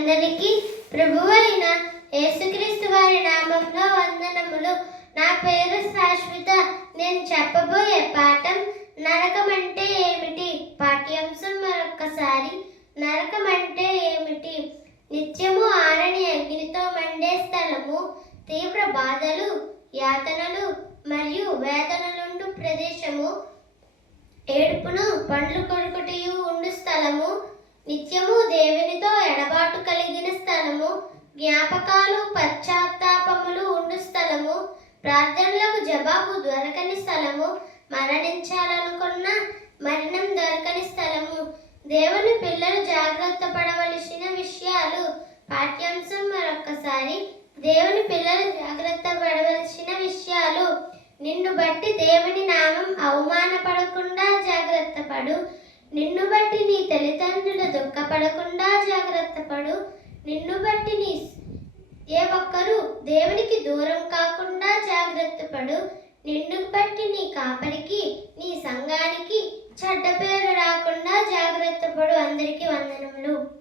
అందరికీ ప్రభువైన యేసుక్రీస్తు వారి నామంలో వందనములు. నా పేరు శాశ్వత. నేను చెప్పబోయే పాఠం నరకం అంటే ఏమిటి. పాఠ్యాంశం మరొకసారి. నరకం అంటే ఏమిటి? నిత్యము ఆరని అగ్నితో మండే స్థలము, తీవ్ర బాధలు, యాతనలు మరియు వేదనలుండు ప్రదేశము, ఏడుపును పండ్లు కొరుకుటయు ఉండు స్థలము, నిత్యము దేవునితో ఎడబాటు కలిగిన స్థలము, జ్ఞాపకాలు పశ్చాత్తాపములు ఉండు స్థలము, ప్రార్థనలకు జవాబు దొరకని స్థలము, మరణించాలనుకున్న మరణం దొరకని స్థలము. దేవుని పిల్లలు జాగ్రత్త పడవలసిన విషయాలు. పాఠ్యాంశం మరొకసారి. దేవుని పిల్లలు జాగ్రత్త పడవలసిన విషయాలు. నిన్ను బట్టి దేవుని నామం అవమానపడకుండా జాగ్రత్త పడు. నిన్ను బట్టి నీ తల్లిదండ్రులు దుఃఖపడకుండా జాగ్రత్త పడు. నిన్ను బట్టి ఏ ఒక్కరూ దేవునికి దూరం కాకుండా జాగ్రత్త పడు. నిన్ను బట్టి నీ కాపరికి, నీ సంఘానికి చెడ్డ పేరు రాకుండా జాగ్రత్త పడు. అందరికీ వందనములు.